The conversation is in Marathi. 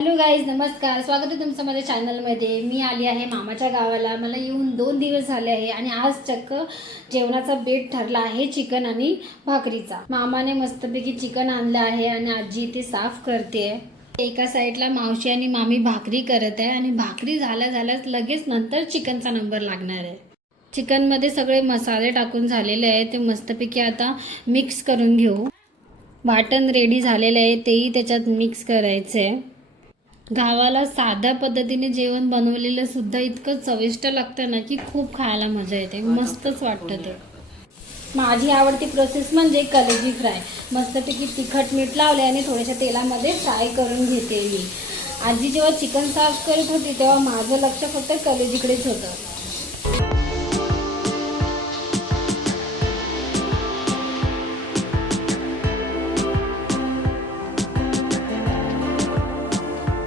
हॅलो गाईज, नमस्कार. स्वागत आहे तुमचं माझ्या चॅनलमध्ये. मी आली आहे मामाच्या गावाला. मला येऊन 2 दिवस झाले आहे आणि आज चक्क जेवणाचा बेत ठरला आहे चिकन आणि भाकरीचा. मामाने मस्तपैकी चिकन आणलं आहे आणि आजी इथे साफ करते. एका साईडला मावशी आणि मामी भाकरी करत आहे आणि भाकरी झाल्याच लगेच नंतर चिकनचा नंबर लागणार आहे. चिकनमध्ये सगळे मसाले टाकून झालेले आहे, ते मस्तपैकी आता मिक्स करून घेऊ. वाटण रेडी झालेलं आहे, तेही त्याच्यात मिक्स करायचं आहे. गावाला साध्या पद्धतीने जेवण बनवलेलं सुद्धा इतकं चविष्ट लागतं ना की खूप खायला मजा येते, मस्तच वाटतं ते. माझी आवडती प्रोसेस म्हणजे कलेजी फ्राय. मस्तपैकी तिखट मीठ लावले आणि थोड्याशा तेलामध्ये फ्राय करून घेते मी. आजी जेव्हा चिकन साफ करत होती तेव्हा माझं लक्ष फक्त कलेजीकडेच होतं.